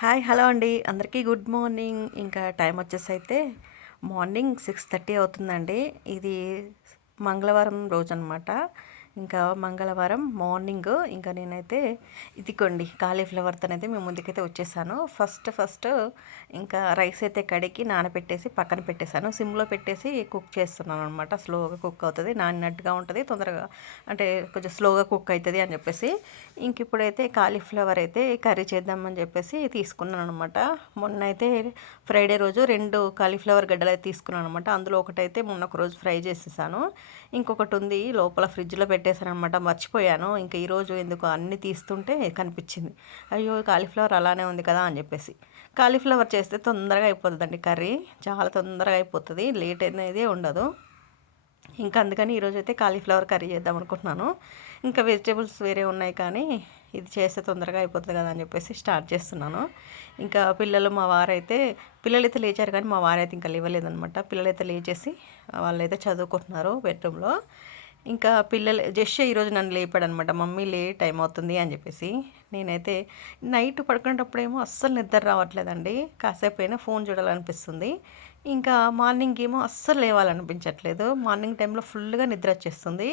Hi hello అండి. అందరికీ good morning. ఇంకా టైం వచ్చేసి అయితే మార్నింగ్ సిక్స్ థర్టీ అవుతుందండి. ఇది మంగళవారం రోజు అనమాట ఇంకా మంగళవారం మార్నింగ్ ఇంకా నేనైతే ఇదిగోండి కాలీఫ్లవర్తో అయితే మేము ముందుకైతే వచ్చేసాను. ఫస్ట్ ఫస్ట్ ఇంకా రైస్ అయితే కడిగి నానబెట్టేసి పక్కన పెట్టేశాను. సిమ్లో పెట్టేసి కుక్ చేస్తున్నాను అనమాట స్లోగా కుక్ అవుతుంది నానినట్టుగా ఉంటుంది తొందరగా అంటే కొంచెం స్లోగా కుక్ అవుతుంది అని చెప్పేసి ఇంక ఇప్పుడైతే కాలీఫ్లవర్ అయితే కర్రీ చేద్దామని చెప్పేసి తీసుకున్నాను అనమాట మొన్న అయితే ఫ్రైడే రోజు రెండు కాలీఫ్లవర్ గడ్డలు అయితే తీసుకున్నాను అనమాట అందులో ఒకటైతే మొన్న ఒక రోజు ఫ్రై చేసేసాను. ఇంకొకటి ఉంది లోపల ఫ్రిడ్జ్లో పెట్టి అనమాట మర్చిపోయాను. ఇంకా ఈరోజు ఎందుకు అన్నీ తీస్తుంటే కనిపించింది. అయ్యో కాలీఫ్లవర్ అలానే ఉంది కదా అని చెప్పేసి. కాలీఫ్లవర్ చేస్తే తొందరగా అయిపోతుందండి కర్రీ. చాలా తొందరగా అయిపోతుంది. లేట్ అనేది ఉండదు. ఇంకా అందుకని ఈరోజు అయితే కాలీఫ్లవర్ కర్రీ చేద్దాం అనుకుంటున్నాను. ఇంకా వెజిటేబుల్స్ వేరే ఉన్నాయి కానీ ఇది చేస్తే తొందరగా అయిపోతుంది కదా అని చెప్పేసి స్టార్ట్ చేస్తున్నాను. ఇంకా పిల్లలు మా వారైతే పిల్లలు అయితే లేచారు కానీ మా వారైతే ఇంకా లేవలేదనమాట. పిల్లలు అయితే లేచేసి వాళ్ళైతే చదువుకుంటున్నారు బెడ్రూమ్లో. ఇంకా పిల్లలు జస్ట్ ఈరోజు నన్ను లేపాడనమాట. మమ్మీ లే టైం అవుతుంది అని చెప్పేసి నేనైతే నైట్ పడుకునేటప్పుడేమో అస్సలు నిద్ర రావట్లేదండి. కాసేపు అయినా ఫోన్ చూడాలనిపిస్తుంది. ఇంకా మార్నింగ్ ఏమో అస్సలు లేవాలనిపించట్లేదు. మార్నింగ్ టైంలో ఫుల్గా నిద్ర వచ్చేస్తుంది.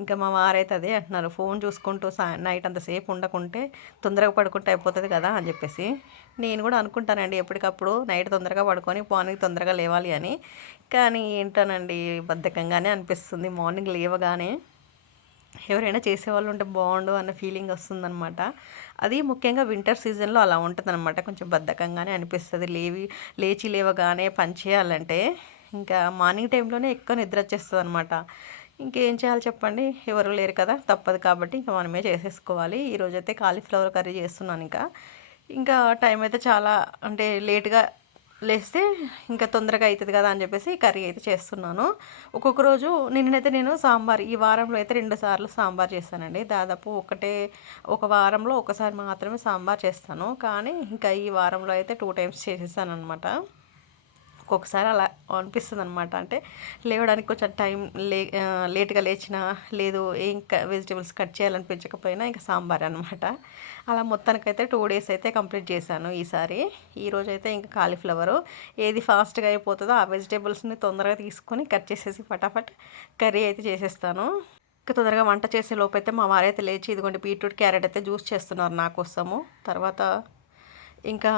ఇంకా మా వారైతే అదే అంటున్నారు ఫోన్ చూసుకుంటూ సా నైట్ అంతసేపు ఉండకుంటే తొందరగా పడుకుంటే అయిపోతుంది కదా అని చెప్పేసి. నేను కూడా అనుకుంటానండి ఎప్పటికప్పుడు నైట్ తొందరగా పడుకొని మార్నింగ్ తొందరగా లేవాలి అని. కానీ ఏంటోనండి బద్ధకంగానే అనిపిస్తుంది మార్నింగ్ లేవగానే. ఎవరైనా చేసేవాళ్ళు ఉంటే బాగుండు అన్న ఫీలింగ్ వస్తుందనమాట అది ముఖ్యంగా వింటర్ సీజన్లో అలా ఉంటుందన్నమాట. కొంచెం బద్ధకంగానే అనిపిస్తుంది. లేవి లేచి లేవగానే పని చేయాలంటే ఇంకా మార్నింగ్ టైంలోనే ఎక్కువ నిద్ర వచ్చేస్తుంది అనమాట ఇంకేం చేయాలి చెప్పండి? ఎవరు లేరు కదా తప్పదు కాబట్టి ఇంకా మనమే చేసేసుకోవాలి. ఈరోజైతే కాలీఫ్లవర్ కర్రీ చేస్తున్నాను ఇంకా ఇంకా టైం అయితే చాలా అంటే లేట్గా లేస్తే ఇంకా తొందరగా అవుతుంది కదా అని చెప్పేసి కర్రీ అయితే చేస్తున్నాను. ఒక్కొక్క రోజు నిన్నైతే నేను సాంబార్ ఈ వారంలో అయితే రెండు సార్లు సాంబార్ చేస్తానండి. దాదాపు ఒకటే ఒక వారంలో ఒకసారి మాత్రమే సాంబార్ చేస్తాను. కానీ ఇంకా ఈ వారంలో అయితే టూ టైమ్స్ చేసేసాను అనమాట ఒక్కొక్కసారి అలా అనిపిస్తుంది అనమాట అంటే లేవడానికి కొంచెం టైం లే లేట్గా లేచినా లేదు ఇంకా వెజిటేబుల్స్ కట్ చేయాలనిపించకపోయినా ఇంకా సాంబార్ అనమాట అలా మొత్తానికైతే టూ డేస్ అయితే కంప్లీట్ చేశాను ఈసారి. ఈరోజు అయితే ఇంకా కాలీఫ్లవరు. ఏది ఫాస్ట్గా అయిపోతుందో ఆ వెజిటేబుల్స్ని తొందరగా తీసుకొని కట్ చేసేసి ఫటాఫట్ కర్రీ అయితే చేసేస్తాను. ఇంకా తొందరగా వంట చేసే లోపైతే మా వారైతే లేచి ఇదిగోండి బీట్రూట్ క్యారెట్ అయితే జ్యూస్ చేస్తున్నారు నా కోసము. తర్వాత ఇంకా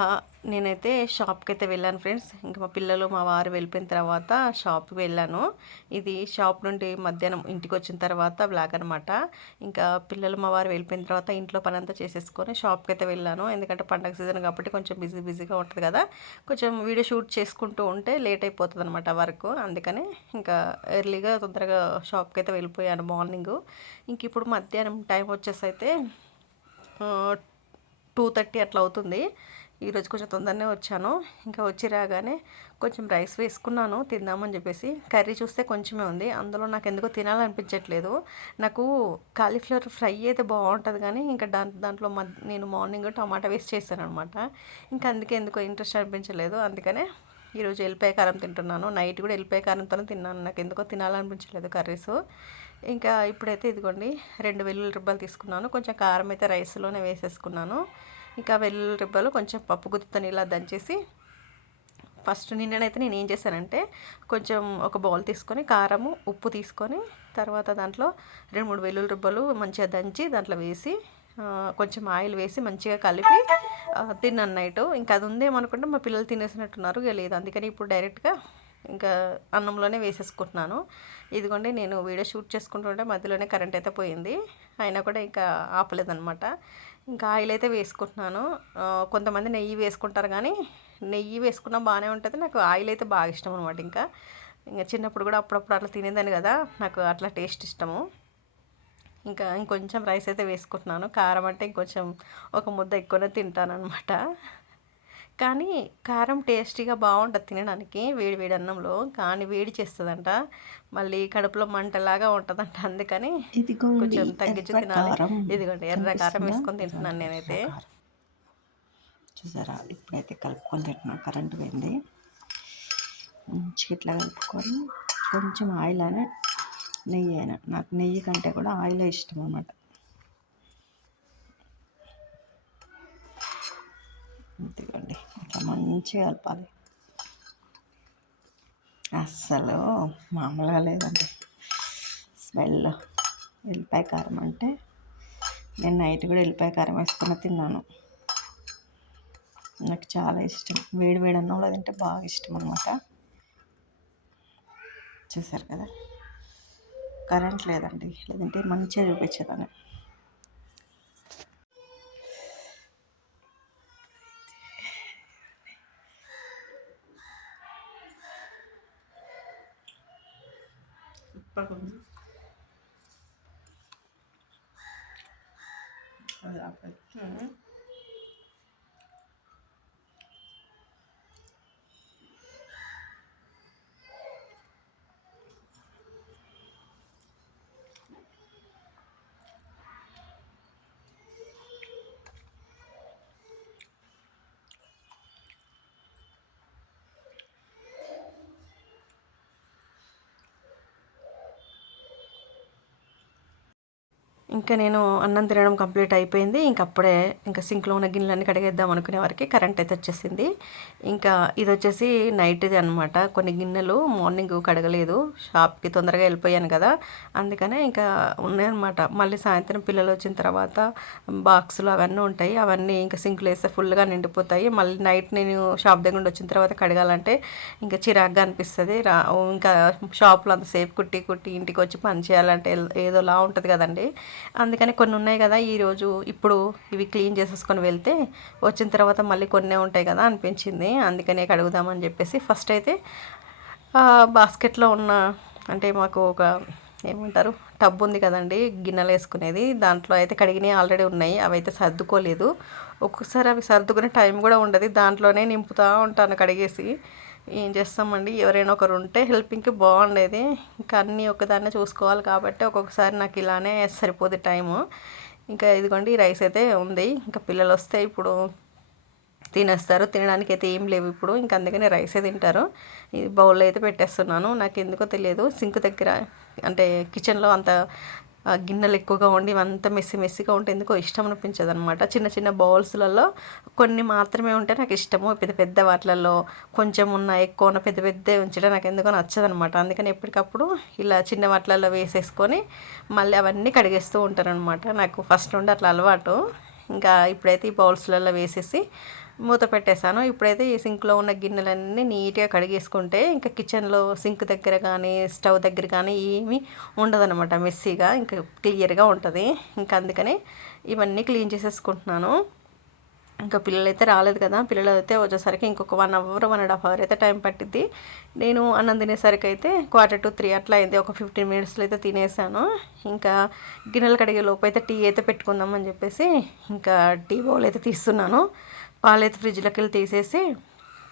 నేనైతే షాప్కి అయితే వెళ్ళాను ఫ్రెండ్స్. ఇంకా మా పిల్లలు మా వారు వెళ్ళిపోయిన తర్వాత షాప్కి వెళ్ళాను. ఇది షాప్ నుండి మధ్యాహ్నం ఇంటికి వచ్చిన తర్వాత బ్లాక్ అనమాట ఇంకా పిల్లలు మా వారు వెళ్ళిపోయిన తర్వాత ఇంట్లో పని అంతా చేసేసుకొని షాప్కి అయితే వెళ్ళాను. ఎందుకంటే పండగ సీజన్ కాబట్టి కొంచెం బిజీ బిజీగా ఉంటుంది కదా. కొంచెం వీడియో షూట్ చేసుకుంటూ ఉంటే లేట్ అయిపోతుంది అనమాట వర్క్. అందుకని ఇంకా ఎర్లీగా తొందరగా షాప్కి అయితే వెళ్ళిపోయాను మార్నింగ్. ఇంక ఇప్పుడు మధ్యాహ్నం టైం వచ్చేసి అయితే టూ థర్టీ అట్లా అవుతుంది. ఈరోజు కొంచెం తొందరనే వచ్చాను. ఇంకా వచ్చి రాగానే కొంచెం రైస్ వేసుకున్నాను తిందామని చెప్పేసి. కర్రీ చూస్తే కొంచెమే ఉంది. అందులో నాకు ఎందుకో తినాలనిపించట్లేదు. నాకు కాలీఫ్లవర్ ఫ్రై అయితే బాగుంటుంది కానీ ఇంకా దా దాంట్లో నేను మార్నింగ్ టమాటా వేస్ట్ చేశాను అనమాట ఇంకా అందుకే ఎందుకో ఇంట్రెస్ట్ అనిపించలేదు. అందుకనే ఈరోజు ఎల్లిపాయ కారం తింటున్నాను. నైట్ కూడా ఎల్లిపాయ కారంతో తిన్నాను. నాకు ఎందుకో తినాలనిపించలేదు కర్రీస్. ఇంకా ఇప్పుడైతే ఇదిగోండి రెండు వెల్లుల్లి రూపాయలు తీసుకున్నాను. కొంచెం కారం అయితే రైస్లోనే వేసేసుకున్నాను. ఇంకా వెల్లుల్లి రిబ్బలు కొంచెం పప్పు గుత్తుతో ఇలా దంచేసి ఫస్ట్ నిన్ననైతే నేను ఏం చేశానంటే కొంచెం ఒక బౌల్ తీసుకొని కారము ఉప్పు తీసుకొని తర్వాత దాంట్లో రెండు మూడు వెల్లుల్లి రిబ్బలు మంచిగా దంచి దాంట్లో వేసి కొంచెం ఆయిల్ వేసి మంచిగా కలిపి తిన్నాను నైట్. ఇంకా అది ఉందేమనుకుంటే మా పిల్లలు తినేసినట్టున్నారు. ఇక లేదు. అందుకని ఇప్పుడు డైరెక్ట్గా ఇంకా అన్నంలోనే వేసేసుకుంటున్నాను. ఇదిగోండి నేను వీడియో షూట్ చేసుకుంటుంటే మధ్యలోనే కరెంట్ అయితే పోయింది. అయినా కూడా ఇంకా ఆపలేదనమాట ఇంకా ఆయిల్ అయితే వేసుకుంటున్నాను. కొంతమంది నెయ్యి వేసుకుంటారు కానీ నెయ్యి వేసుకున్నా బాగానే ఉంటుంది. నాకు ఆయిల్ అయితే బాగా ఇష్టం అనమాట ఇంకా. ఇంకా చిన్నప్పుడు కూడా అప్పుడప్పుడు అట్లా తినేదాన్ని కదా. నాకు అట్లా టేస్ట్ ఇష్టము. ఇంకా ఇంకొంచెం రైస్ అయితే వేసుకుంటున్నాను. కారం అంటే ఇంకొంచెం ఒక ముద్ద ఎక్కువనే తింటాను అనమాట కానీ కారం టేస్టీగా బాగుంటుంది తినడానికి. వేడి వేడి అన్నంలో కానీ వేడి చేస్తుందంట. మళ్ళీ కడుపులో మంటలాగా ఉంటుందంట అందుకని కొంచెం తగ్గించి తినాలి. ఇదిగోండి ఎర్ర కారం వేసుకొని తింటున్నాను నేనైతే. చూసారా? ఇప్పుడైతే కలుపుకొని తింటున్నా. కరెంట్ పోయింది. మంచిగా ఇట్లా కలుపుకొని కొంచెం ఆయిల్ అనే నెయ్యి అయినా. నాకు నెయ్యి కంటే కూడా ఆయిల్ ఇష్టం అన్నమాట అంతేగా మంచిగా కలపాలి. అస్సలు మామూలుగా లేదండి. స్మెల్ ఎల్లిపాయ కారం అంటే నేను నైట్ కూడా ఎల్లిపాయ కారం వేసుకుని తిన్నాను. నాకు చాలా ఇష్టం. వేడి వేడి అన్నంలో తింటే బాగా ఇష్టం అనమాట చూసారు కదా? కరెంట్ లేదండి. లేదంటే మంచిగా చూపించేదాన్ని. ఇంకా నేను అన్నం తినడం కంప్లీట్ అయిపోయింది. ఇంక అప్పుడే ఇంకా సింక్లో ఉన్న గిన్నెలన్నీ కడిగేద్దాం అనుకునే వరకు కరెంట్ అయితే వచ్చేసింది. ఇంకా ఇది వచ్చేసి నైట్ది అనమాట కొన్ని గిన్నెలు మార్నింగ్ కడగలేదు. షాప్కి తొందరగా వెళ్ళిపోయాను కదా. అందుకనే ఇంకా ఉన్నాయన్నమాట. మళ్ళీ సాయంత్రం పిల్లలు వచ్చిన తర్వాత బాక్సులు అవన్నీ ఉంటాయి. అవన్నీ ఇంకా సింక్లో వేస్తే ఫుల్గా నిండిపోతాయి. మళ్ళీ నైట్ నేను షాప్ దగ్గర నుండి వచ్చిన తర్వాత కడగాలంటే ఇంకా చిరాగ్గా అనిపిస్తుంది. రా ఇంకా షాప్లో అంతసేపు కుట్టి కుట్టి ఇంటికి వచ్చి పని చేయాలంటే ఏదోలా ఉంటుంది కదండి. అందుకని కొన్ని ఉన్నాయి కదా ఈరోజు ఇప్పుడు ఇవి క్లీన్ చేసేసుకొని వెళ్తే వచ్చిన తర్వాత మళ్ళీ కొన్ని ఉంటాయి కదా అనిపించింది. అందుకనే కడుగుదామని చెప్పేసి ఫస్ట్ అయితే బాస్కెట్లో ఉన్న అంటే మాకు ఒక ఏమంటారు టబ్ ఉంది కదండి గిన్నెలు వేసుకునేది. దాంట్లో అయితే కడిగినవి ఆల్రెడీ ఉన్నాయి అవి అయితే సర్దుకోలేదు. ఒక్కొక్కసారి అవి సర్దుకునే టైం కూడా ఉండదు దాంట్లోనే నింపుతూ ఉంటాను కడిగేసి. ఏం చేస్తామండి? ఎవరైనా ఒకరు ఉంటే హెల్పింగ్కి బాగుండేది ఇంకా అన్నీ ఒకదాన్నే చూసుకోవాలి కాబట్టి ఒక్కొక్కసారి నాకు ఇలానే సరిపోదు టైము. ఇంకా ఇదిగోండి రైస్ అయితే ఉంది. ఇంకా పిల్లలు వస్తే ఇప్పుడు తినేస్తారు. తినడానికి అయితే ఏం లేవు ఇప్పుడు. ఇంకా అందుకని రైసే తింటారు. ఇది బౌల్లో అయితే పెట్టేస్తున్నాను. నాకు ఎందుకో తెలియదు. సింక్ దగ్గర అంటే కిచెన్లో అంత గిన్నెలు ఎక్కువగా ఉండి ఇవంతా మెస్సి మెస్సిగా ఉంటే ఎందుకో ఇష్టం అనిపించదు అనమాట చిన్న చిన్న బౌల్స్లలో కొన్ని మాత్రమే ఉంటే నాకు ఇష్టము. పెద్ద పెద్ద వాటిలలో కొంచెం ఉన్న ఎక్కువ ఉన్న పెద్ద పెద్ద ఉంచడం నాకు ఎందుకో నచ్చదనమాట అందుకని ఎప్పటికప్పుడు ఇలా చిన్న వాటిలలో వేసేసుకొని మళ్ళీ అవన్నీ కడిగేస్తూ ఉంటారనమాట నాకు ఫస్ట్ నుండి అట్లా అలవాటు. ఇంకా ఇప్పుడైతే ఈ బౌల్స్లలో వేసేసి మూత పెట్టేశాను. ఇప్పుడైతే ఈ సింక్లో ఉన్న గిన్నెలన్నీ నీట్గా కడిగేసుకుంటే ఇంకా కిచెన్లో సింక్ దగ్గర కానీ స్టవ్ దగ్గర కానీ ఏమీ ఉండదన్నమాట. మెస్సీగా ఇంకా క్లియర్గా ఉంటుంది. ఇంకా అందుకని ఇవన్నీ క్లీన్ చేసేసుకుంటున్నాను. ఇంకా పిల్లలు అయితే రాలేదు కదా. పిల్లలు అయితే వచ్చేసరికి ఇంకొక one hour one and half hour అయితే టైం పట్టిద్ది. నేను అన్నం తినేసరికి అయితే క్వార్టర్ టు త్రీ అట్లా అయింది. ఒక ఫిఫ్టీన్ మినిట్స్లో అయితే తినేసాను. ఇంకా గిన్నెలు కడిగే లోపు అయితే టీ అయితే పెట్టుకుందామని చెప్పేసి ఇంకా టీ బౌల్ అయితే తీస్తున్నాను. పాలు అయితే ఫ్రిడ్జ్లోకి వెళ్ళి తీసేసి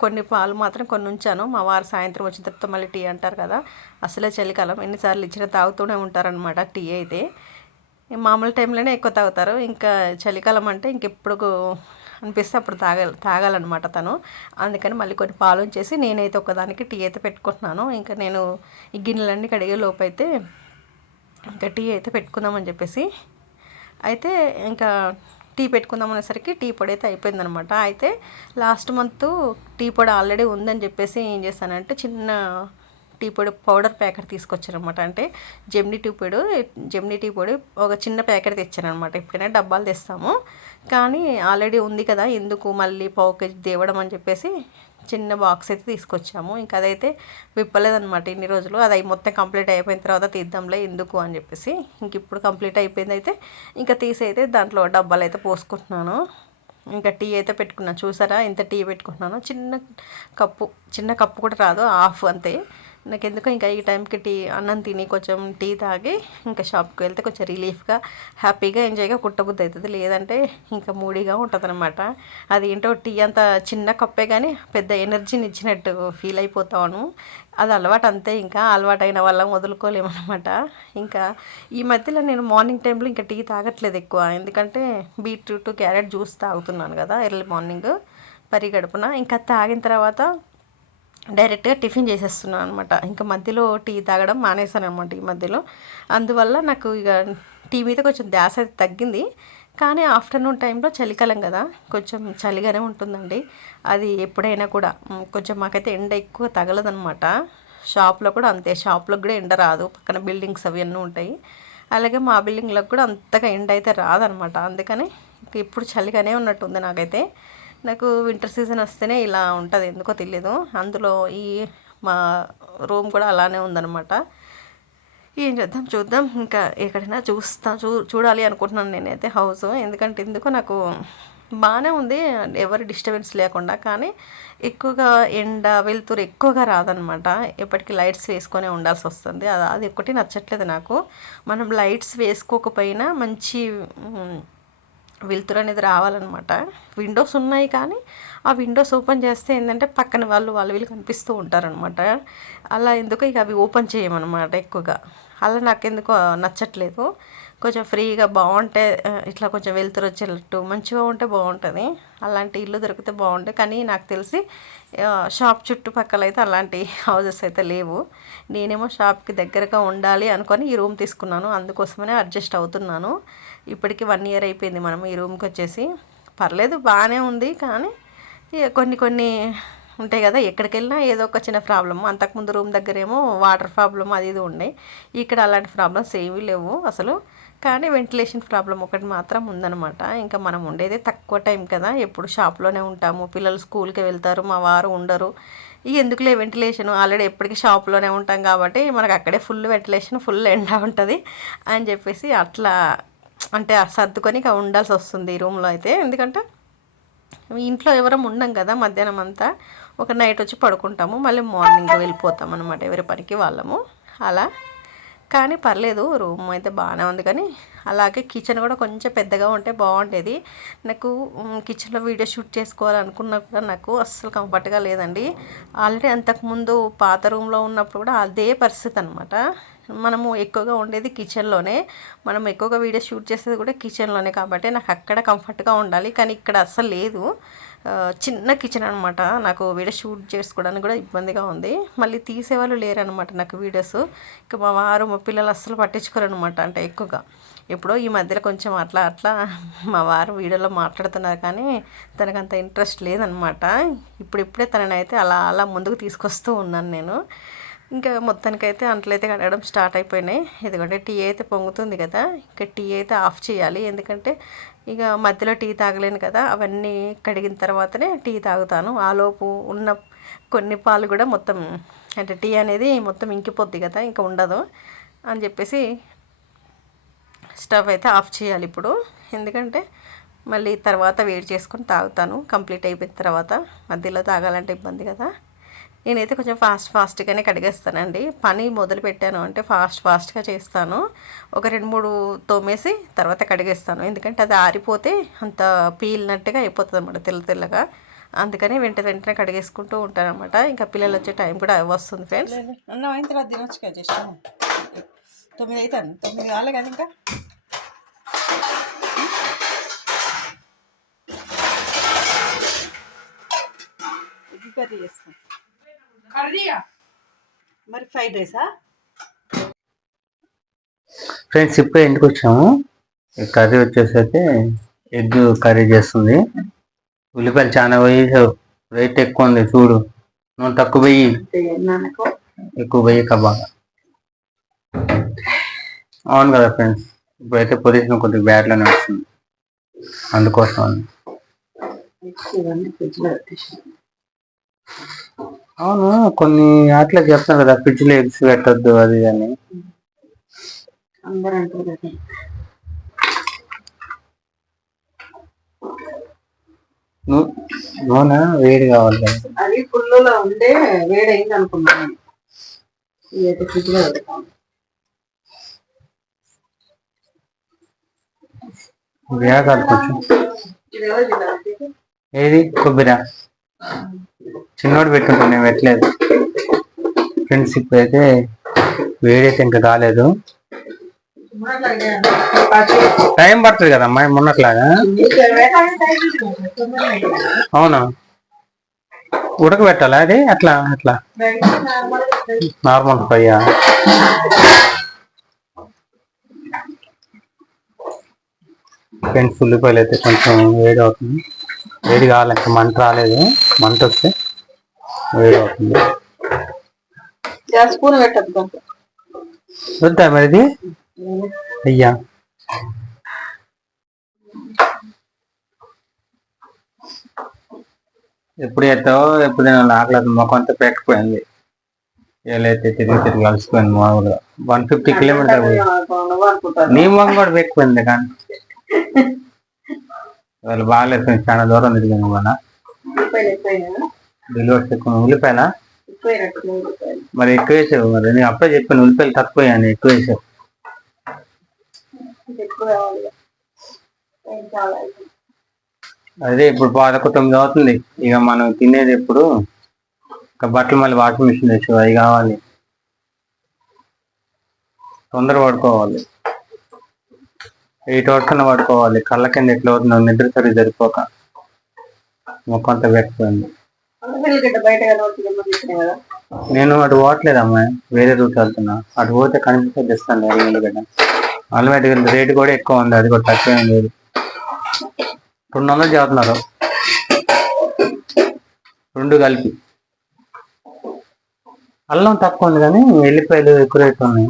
కొన్ని పాలు మాత్రం కొన్ని ఉంచాను మా వారు సాయంత్రం వచ్చిన తర్వాత మళ్ళీ టీ అంటారు కదా అసలే చలికాలం. ఎన్నిసార్లు ఇచ్చినా తాగుతూనే ఉంటారనమాట టీ అయితే. మామూలు టైంలోనే ఎక్కువ తాగుతారు. ఇంకా చలికాలం అంటే ఇంకెప్పుడు అనిపిస్తే అప్పుడు తాగాలి తాగాలన్నమాట తను. అందుకని మళ్ళీ కొన్ని పాలు ఉంచేసి నేనైతే ఒకదానికి టీ అయితే పెట్టుకుంటున్నాను. ఇంకా నేను ఈ గిన్నెలన్నీ కడిగే లోపు అయితే ఇంకా టీ అయితే పెట్టుకుందామని చెప్పేసి. అయితే ఇంకా టీ పెట్టుకుందాం అనేసరికి టీ పొడి అయితే అయిపోయిందనమాట. అయితే లాస్ట్ మంత్ టీ పొడి ఆల్రెడీ ఉందని చెప్పేసి ఏం చేశానంటే చిన్న టీ పొడి పౌడర్ ప్యాకెట్ తీసుకొచ్చారనమాట. అంటే జెమ్ని టీ పొడి జెమ్ని టీ పొడి ఒక చిన్న ప్యాకెట్ తెచ్చానమాట ఎప్పుడైనా డబ్బాలు తెస్తాము. కానీ ఆల్రెడీ ఉంది కదా ఎందుకు మళ్ళీ పావు కేజీ దేవడం అని చెప్పేసి చిన్న బాక్స్ అయితే తీసుకొచ్చాము. ఇంకా అదైతే విప్పలేదనమాట ఇన్ని రోజులు. అది మొత్తం కంప్లీట్ అయిపోయిన తర్వాత తీద్దాంలే ఎందుకు అని చెప్పేసి. ఇంక ఇప్పుడు కంప్లీట్ అయిపోయింది అయితే ఇంకా తీసి అయితే దాంట్లో డబ్బాలు అయితే పోసుకుంటున్నాను. ఇంకా టీ అయితే పెట్టుకున్నాను చూసారా? ఇంత టీ పెట్టుకుంటున్నాను. చిన్న కప్పు చిన్న కప్పు కూడా రాదు. హాఫ్ అంతే. నాకెందుకో ఇంకా ఈ టైంకి టీ అన్నం తిని కొంచెం టీ తాగి ఇంకా షాప్కి వెళ్తే కొంచెం రిలీఫ్గా హ్యాపీగా ఎంజాయ్గా కుట్టబుద్ధి అవుతుంది. లేదంటే ఇంకా మూడీగా ఉంటుంది అనమాట అది ఏంటో టీ అంత చిన్న కప్పే కానీ పెద్ద ఎనర్జీని ఇచ్చినట్టు ఫీల్ అయిపోతాను. అది అలవాటు అంతే ఇంకా అలవాటైన వాళ్ళం వదులుకోలేమన్నమాట. ఇంకా ఈ మధ్యలో నేను మార్నింగ్ టైంలో ఇంకా టీ తాగట్లేదు ఎక్కువ. ఎందుకంటే బీట్రూట్ క్యారెట్ జ్యూస్ తాగుతున్నాను కదా ఎర్లీ మార్నింగ్ పరిగడుపున ఇంకా తాగిన తర్వాత డైరెక్ట్గా టిఫిన్ చేసేస్తున్నాను అనమాట ఇంకా మధ్యలో టీ తాగడం మానేశాను అనమాట ఈ మధ్యలో. అందువల్ల నాకు ఇక టీ మీద కొంచెం ధ్యాస అయితే తగ్గింది. కానీ ఆఫ్టర్నూన్ టైంలో చలికాలం కదా కొంచెం చలిగానే ఉంటుందండి. అది ఎప్పుడైనా కూడా కొంచెం మాకైతే ఎండ ఎక్కువ తగలదనమాట షాప్లో కూడా అంతే షాప్లో కూడా ఎండ రాదు. పక్కన బిల్డింగ్స్ అవి అన్నీ ఉంటాయి. అలాగే మా బిల్డింగ్లో కూడా అంతగా ఎండ అయితే రాదనమాట అందుకని ఇప్పుడు చలిగానే ఉన్నట్టుంది నాకైతే. నాకు వింటర్ సీజన్ వస్తేనే ఇలా ఉంటుంది ఎందుకో తెలియదు అందులో ఈ మా రూమ్ కూడా అలానే ఉందన్నమాట. ఏం చేద్దాం చూద్దాం. ఇంకా ఎక్కడైనా చూస్తా చూ చూడాలి అనుకుంటున్నాను నేనైతే హౌస్ ఎందుకంటే ఎందుకో నాకు బాగానే ఉంది ఎవరి డిస్టర్బెన్స్ లేకుండా. కానీ ఎక్కువగా ఎండ వెలుతురు ఎక్కువగా రాదనమాట ఎప్పటికీ లైట్స్ వేసుకొని ఉండాల్సి వస్తుంది. అది అది ఒకటి నచ్చట్లేదు నాకు. మనం లైట్స్ వేసుకోకపోయినా మంచి వెలుతురు అనేది రావాలన్నమాట. విండోస్ ఉన్నాయి కానీ ఆ విండోస్ ఓపెన్ చేస్తే ఏంటంటే పక్కన వాళ్ళు వాళ్ళు వీళ్ళు కనిపిస్తూ ఉంటారనమాట అలా ఎందుకు ఇక అవి ఓపెన్ చేయమన్నమాట ఎక్కువగా. అలా నాకెందుకు నచ్చట్లేదు. కొంచెం ఫ్రీగా బాగుంటే ఇట్లా కొంచెం వెలుతురు వచ్చేటట్టు మంచిగా ఉంటే బాగుంటుంది. అలాంటి ఇల్లు దొరికితే బాగుంటుంది కానీ నాకు తెలిసి షాప్ చుట్టుపక్కల అయితే అలాంటి హౌసెస్ అయితే లేవు. నేనేమో షాప్కి దగ్గరగా ఉండాలి అనుకొని ఈ రూమ్ తీసుకున్నాను. అందుకోసమనే అడ్జస్ట్ అవుతున్నాను. ఇప్పటికి వన్ ఇయర్ అయిపోయింది మనం ఈ రూమ్కి వచ్చేసి. పర్లేదు బాగానే ఉంది కానీ కొన్ని కొన్ని ఉంటాయి కదా ఎక్కడికి వెళ్ళినా ఏదో ఒక చిన్న ప్రాబ్లమ్ అంతకుముందు రూమ్ దగ్గర ఏమో వాటర్ ప్రాబ్లం అది ఇది ఉన్నాయి ఇక్కడ అలాంటి ప్రాబ్లమ్స్ ఏమీ లేవు అసలు. కానీ వెంటిలేషన్ ప్రాబ్లం ఒకటి మాత్రం ఉందనమాట ఇంకా మనం ఉండేదే తక్కువ టైం కదా. ఎప్పుడు షాప్లోనే ఉంటాము పిల్లలు స్కూల్కి వెళ్తారు మా వారు ఉండరు. ఇక ఎందుకులే వెంటిలేషన్ ఆల్రెడీ ఎప్పటికీ షాప్లోనే ఉంటాం కాబట్టి మనకు అక్కడే ఫుల్ వెంటిలేషన్ ఫుల్ ఎండ ఉంటుంది అని చెప్పేసి అట్లా అంటే సర్దుకొని ఇక ఉండాల్సి వస్తుంది ఈ రూమ్లో అయితే. ఎందుకంటే ఇంట్లో ఎవరం ఉండం కదా మధ్యాహ్నం అంతా. ఒక నైట్ వచ్చి పడుకుంటాము మళ్ళీ మార్నింగ్ వెళ్ళిపోతాం అనమాట ఎవరి పనికి వాళ్ళము. అలా. కానీ పర్లేదు రూమ్ అయితే బాగానే ఉంది కానీ అలాగే కిచెన్ కూడా కొంచెం పెద్దగా ఉంటే బాగుండేది. నాకు కిచెన్లో వీడియో షూట్ చేసుకోవాలనుకున్నా కూడా నాకు అస్సలు కంఫర్ట్గా లేదండి. ఆల్రెడీ అంతకుముందు పాత రూమ్లో ఉన్నప్పుడు కూడా అదే పరిస్థితి అనమాట మనము ఎక్కువగా ఉండేది కిచెన్లోనే మనం ఎక్కువగా వీడియో షూట్ చేసేది కూడా కిచెన్లోనే కాబట్టి నాకు అక్కడ కంఫర్ట్గా ఉండాలి. కానీ ఇక్కడ అస్సలు లేదు. చిన్న కిచెన్ అనమాట నాకు వీడియో షూట్ చేసుకోవడానికి కూడా ఇబ్బందిగా ఉంది. మళ్ళీ తీసేవాళ్ళు లేరనమాట నాకు వీడియోస్ ఇక మా వారు మా పిల్లలు అస్సలు పట్టించుకోరు అనమాట అంటే ఎక్కువగా. ఎప్పుడో ఈ మధ్యలో కొంచెం అట్లా అట్లా మా వారు వీడియోలో మాట్లాడుతున్నారు కానీ తనకు అంత ఇంట్రెస్ట్ లేదనమాట ఇప్పుడిప్పుడే తననైతే అలా అలా ముందుకు తీసుకొస్తూ ఉన్నాను నేను. ఇంకా మొత్తానికైతే అంట్లయితే కడగడం స్టార్ట్ అయిపోయినాయి. ఎందుకంటే టీ అయితే పొంగుతుంది కదా. ఇంకా టీ అయితే ఆఫ్ చేయాలి. ఎందుకంటే ఇక మధ్యలో టీ తాగలేను కదా. అవన్నీ కడిగిన తర్వాతనే టీ తాగుతాను. ఆలోపు ఉన్న కొన్ని పాలు కూడా మొత్తం అంటే టీ అనేది మొత్తం ఇంకిపోద్ది కదా ఇంకా ఉండదు అని చెప్పేసి స్టవ్ అయితే ఆఫ్ చేయాలి ఇప్పుడు. ఎందుకంటే మళ్ళీ తర్వాత వేడి చేసుకొని తాగుతాను. కంప్లీట్ అయిపోయిన తర్వాత మధ్యలో తాగాలంటే ఇబ్బంది కదా. నేనైతే కొంచెం ఫాస్ట్ ఫాస్ట్గానే కడిగేస్తానండి. పని మొదలు పెట్టాను అంటే ఫాస్ట్ ఫాస్ట్గా చేస్తాను. ఒక రెండు మూడు తోమేసి తర్వాత కడిగేస్తాను. ఎందుకంటే అది ఆరిపోతే అంత పీలినట్టుగా అయిపోతుంది అనమాట తెల్ల తెల్లగా. అందుకని వెంట వెంటనే కడిగేసుకుంటూ ఉంటాను అనమాట ఇంకా పిల్లలు వచ్చే టైం కూడా వస్తుంది ఫ్రెండ్స్. అన్నం అయిన తర్వాత తినొచ్చు చేస్తాను తొమ్మిది అవుతాను తొమ్మిది కాలే కదా ఇంకా? ఎగ్ కర్రీ చేస్తాను మరి ఫ్రైడ్ రైసా? ఫ్రెండ్స్ ఇప్పుడే ఇంటికి వచ్చాము ఈ కర్రీ వచ్చేసి అయితే ఎగ్ కర్రీ చేస్తుంది. ఉల్లిపాయలు చాలా పోయి రేట్ ఎక్కువ ఉంది చూడు. నువ్వు తక్కువ పోయి. నాకు. ఎక్కువ పోయి బాగా అవును కదా ఫ్రెండ్స్ ఇప్పుడైతే పొజిషన్ కొద్దిగా బ్యాడ్లోనే వస్తుంది. అందుకోసం అవును? కొన్ని అట్లా చెప్తున్నారు కదా ఫ్రిడ్జ్లో ఎగ్స్ పెట్టొద్దు అది అని. అందరూ అంటారు కదా ను- నూనె? వేడి కావాలి అది ఫుల్లులో ఉండే వేడైంది అనుకున్నాను ఇదైతే ఫ్రిడ్జ్లో పెడతాం వేగాలి కొంచెం. ఏది? కొబ్బరి. చిన్నోడు పెట్టుకుంటాను నేను పెట్టలేదు. ఫ్రెండ్స్ ఇప్పుడైతే వేడి అయితే ఇంకా కాలేదు. టైం పడుతుంది కదా అమ్మాయి మొన్నట్లాగా? అవునా? ఉడకబెట్టాలా అది? అట్లా అట్లా? నార్మల్ ఫ్రై ఫ్రెండ్స్ ఉల్లిపాయలు అయితే కొంచెం వేడి అవుతుంది. వేడి కావాలి ఇంకా మంట రాలేదు. మంట వస్తే వేడి అవుతుంది. స్పూన్ పెట్టద్దు వద్దా మరి ఇది అయ్యా. ఎప్పుడు ఎత్తావో ఎప్పుడు నేను ఆకలేదు మొఖం అంతా పెక్కిపోయింది ఏలైతే తిరిగి తిరిగి కలిసిపోయింది మామూలుగా వన్ ఫిఫ్టీ కిలోమీటర్ నీ మొఖం కూడా పెక్కిపోయింది కానీ. వాళ్ళు బాగాలేదు చాలా దూరం తిరిగింది మన డెలివరీ ఎక్కువ ఉల్లిపాయల. మరి ఎక్కువ వేసావు మరి. నేను అప్పుడే చెప్పాను ఉల్లిపాయలు తక్కువ వేయాలి ఎక్కువ వేసావు. అదే ఇప్పుడు పదకొండు తొమ్మిది అవుతుంది ఇక మనం తినేది ఎప్పుడు? ఇక బట్టలు మళ్ళీ వాషింగ్ మిషన్ తెచ్చు అవి కావాలి. తొందర పడుకోవాలి ఎయిట్ అవర్స్ పడుకోవాలి కళ్ళ కింద ఎట్లా అవుతుందో నిద్ర సరి జరిపోక మొక్క అంతా పెట్టిపోయింది నేను అటు పోవట్లేదు అమ్మాయి వేరే రూట్ వెళ్తున్నా. అటు పోతే కనిపిస్తే తెస్తాను అల్లుగడ్డ అల్లుగడ్డ రేటు కూడా ఎక్కువ ఉంది. అది కూడా తక్కువ లేదు. రెండు వందలు చదువుతున్నారు రెండు కలిపి. అల్లం తక్కువ ఉంది కానీ ఎల్లిపాయలు ఎక్కువ రేట్ ఉన్నాయి.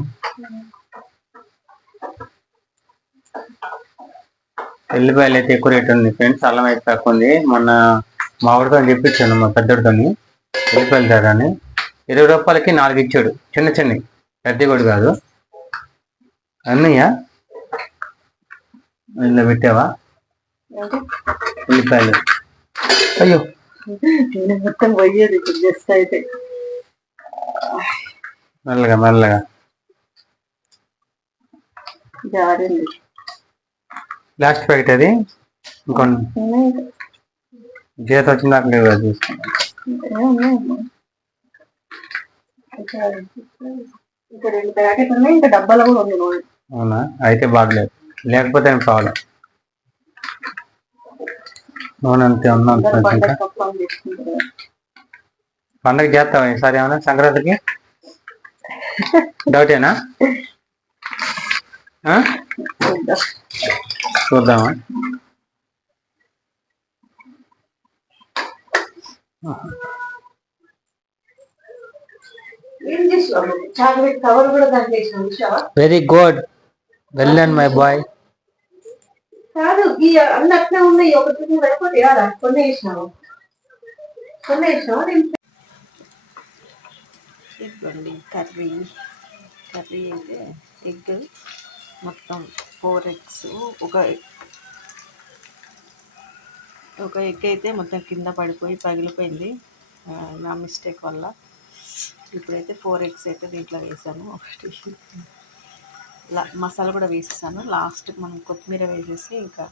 ఎల్లిపాయలు అయితే ఎక్కువ రేట్ ఉంది ఫ్రెండ్స్. అల్లం అయితే తక్కువ ఉంది. మొన్న మామిడితో చెప్పించాను మా పెద్దడితో ఎల్లిపాయలు అని. ఇరవై రూపాయలకి నాలుగు ఇచ్చాడు. చిన్న చిన్నవి. పెద్ద కూడా కాదు. అన్నయ్య? ఇందులో పెట్టావా? ఉల్లిపాయలు అయ్యో. మొత్తం పోయేది జస్ట్ అయితే. మెల్లగా మెల్లగా. జారింది. లాస్ట్ ప్యాకెట్ అది. ఇంకొన్ని. జీత వచ్చిన దాకా లేవు అది అవునా? అయితే బాగలేదు. లేకపోతే ఏం ప్రాబ్లం నూనె అంతే ఉన్నాం అందరూ కొంచెం? ఇంకా పండగ చేస్తావా ఈసారి ఏమన్నా సంక్రాంతికి? డౌటేనా. చూద్దామా? Very good well and my boy కాదు ఈ అన్ని అట్లే ఉన్నాయి ఒకటి వెళ్ళిపోతే కాదా కొన్ని వేసినావు. కొన్ని వేసినావా ఇదిగోండి కర్రీ. కర్రీ అయితే ఎగ్ మొత్తం. ఫోర్ ఎగ్స్ ఒక ఒక ఎగ్ అయితే మొత్తం కింద పడిపోయి పగిలిపోయింది. నా మిస్టేక్ వల్ల. ఇప్పుడైతే ఫోర్ ఎగ్స్ అయితే దీంట్లో వేసాను. ఒకటి. మసాలా కూడా వేసేసాను. లాస్ట్ మనం కొత్తిమీర వేసేసి ఇంకా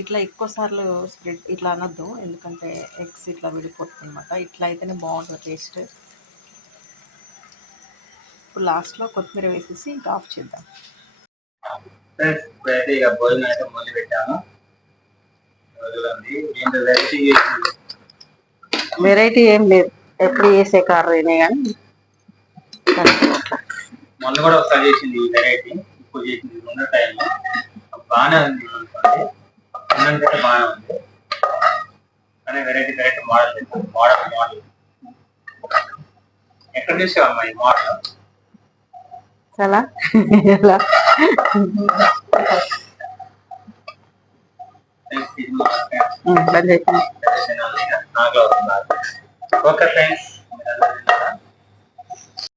ఇట్లా ఎక్కువ సార్లు స్ప్రెడ్ ఇట్లా అనొద్దు. ఎందుకంటే ఎగ్స్ ఇట్లా విడిపోతుంది అనమాట ఇట్లా అయితేనే బాగుంటుంది టేస్ట్. ఇప్పుడు లాస్ట్లో కొత్తిమీర వేసేసి ఇంకా ఆఫ్ చేద్దాం. ఫ్రెండ్స్ ఇప్పుడైతే ఇక భోజనం అయితే మొదలు పెట్టాను వెరైటీ ఏం లేదు. ఎప్పుడు చేసే కర్రీనే కానీ. మొన్న కూడా ఒకసారి చేసింది ఈ వెరైటీ ఇప్పుడు చేసింది ఉన్న టైంలో బాగానే ఉంది ఉన్నందుకైతే బాగానే ఉంది. కానీ variety variety model model model ఎక్కడ చూసావు అమ్మా ఈ మోడల్ చాలా ఎలా ఇది మా బంద్ చేసాను నాకు ఓకే ఫ్రెండ్స్